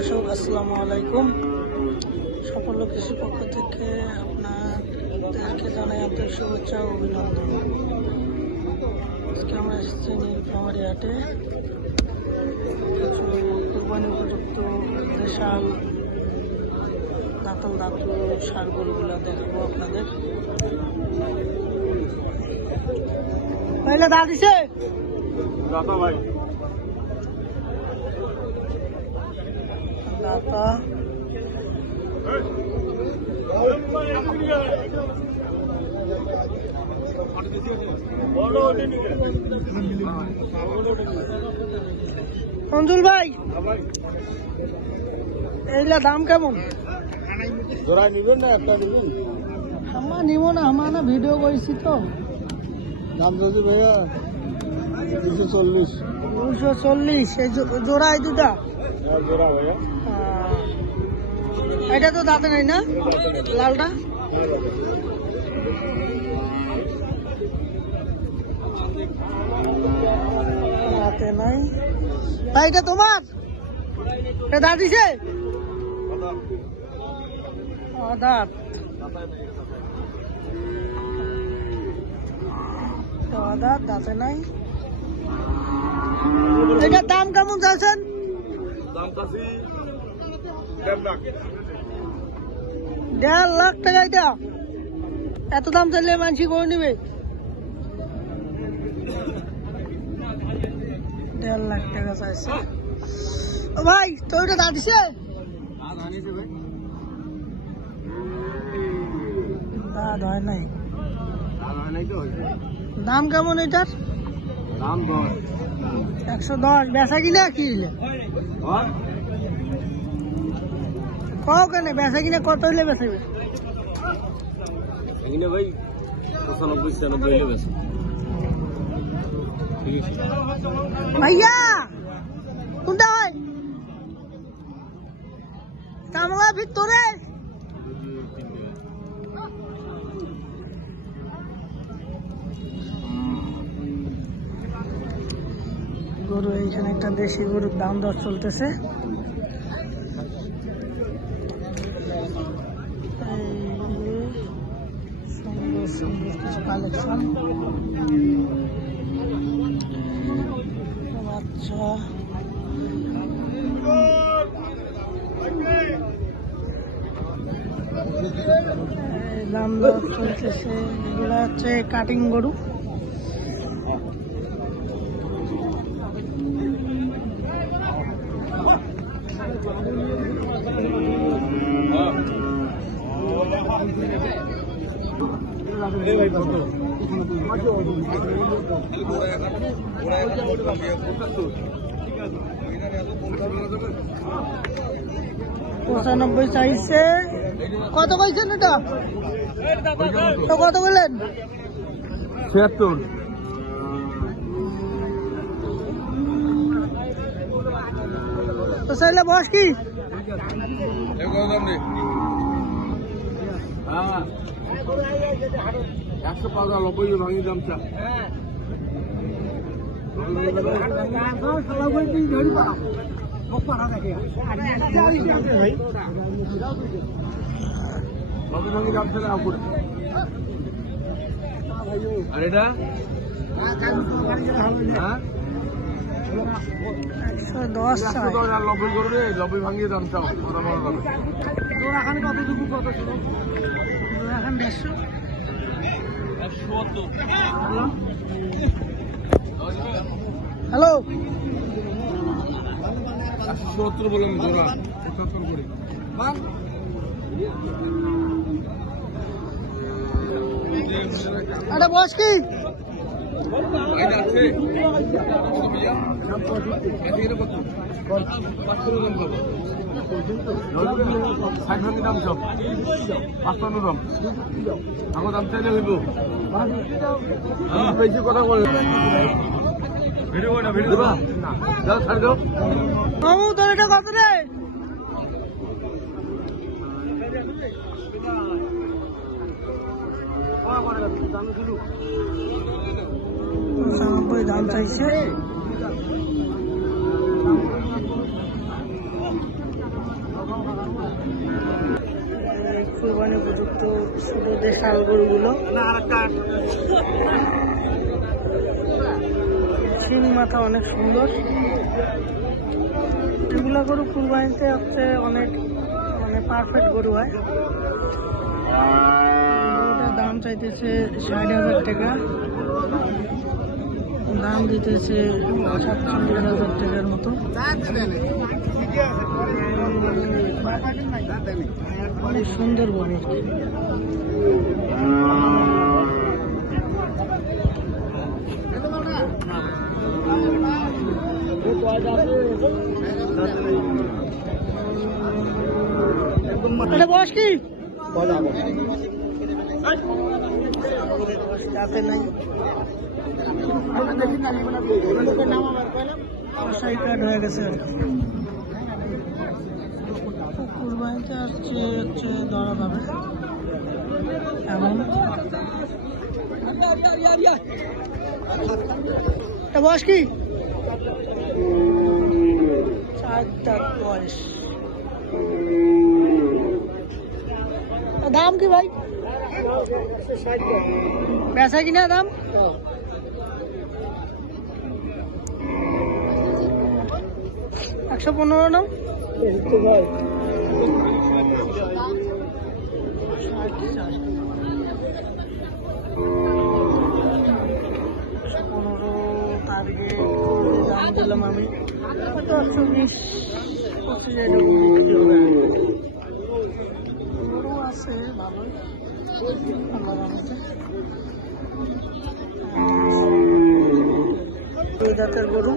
দর্শক আসসালামু আলাইকুম। সাফল্য কৃষির পক্ষ থেকে আপনাদেরকে জানাই আন্তরিক শুভেচ্ছা ও অভিনন্দন। আজকে আমরা এসেছি নীলফামারী হাটে কিছু কোরবানি উপযুক্ত দেশাল দাঁতাল ধাতু সার গরুগুলো দেখাবো আপনাদের। পহলে দাঁত দিছে দাতা ভাই দাতা অঞ্জুল ভাই, এইগুলা দাম কেমন? জোড়া নিবেন না একটা নিবেন? আমার নিব না, আমার না ভিডিও করেছি তো। দাম যদি ভাইয়া 240। 240 এই জোড়া, এই দুটা জোড়া ভাইয়া। এটা তো দাঁতে নাই না, লালটা? দাঁতে নাই ভাই, এটা তোমার? এটা দাঁত দিছে? দাঁত দাঁত দাঁতে নাই। এটার দাম কেমন চাইছেন? দেড় লাখ টাকা। এটা এত দাম চাইলে মানসি করে নিবে? 1.5 লাখ টাকা চাইছে। ও ভাই, তো ওইটা দাঁত দিছে? দাঁত হয় নাই। দাম কেমন এটার? দাম 110। বেচা কিনা কি কও কেন? বেচা কিনা কত হইলে বেচাবে? ভাই 95-96 বেশি। ভাইয়া কোনটা হয়? কামলা ভিতরে গরু, এইখানে একটা দেশি গরুর দাম দর চলতেছে। সুন্দর সুন্দর কিছু কালেকশন। বাচ্চা দাম দর চলতেছে। এগুলো হচ্ছে কাটিং গরু। পঁচানব্বই চাইছে। কত কইছেন এটা? তো কত বললেন? 76। তো চাইলে বস কি? 195 ভাঙি দাম চা। আর এটা 110 চাই। 90 করবে, 90 ভাঙিয়ে দাম চাও। কতটুকু কত ছিল? এখন 150। হ্যালো, 170 বললাম জোড়া। 75 করে এটা বস কি? দাম সব 55 দাম। আমার দাম চাইলে হইব বেশি কথা বলে। ভিডিও না ভিডিও দেবা যাও ছাড় দাও। মামু তোর এটা কত রে? 95 দাম চাইছে। উপযুক্ত ছোট দেশাল গরুগুলো। শিং মাথা অনেক সুন্দর। এগুলা গরু কুরবানিতে হচ্ছে অনেক পারফেক্ট গরু হয়। গরুটার দাম চাইতেছে 60,000 টাকা, দাম দিতেছে 47,000 টাকার মতো। অনেক সুন্দর গরু। এটা বয়স কি? যাতে নাই কসাই কার্ড হয়ে গেছে আর কি। কুরবানিতে হচ্ছে ধরা পাবে এমন। এটা বয়স কি? 4 দাঁত বয়স। দাম কি ভাই? पैसा कितना दाम? 115 নাম। তারিখে দাম দিলাম আমি 120 গরু আছে ভালোই। দুই দাঁতের গরু।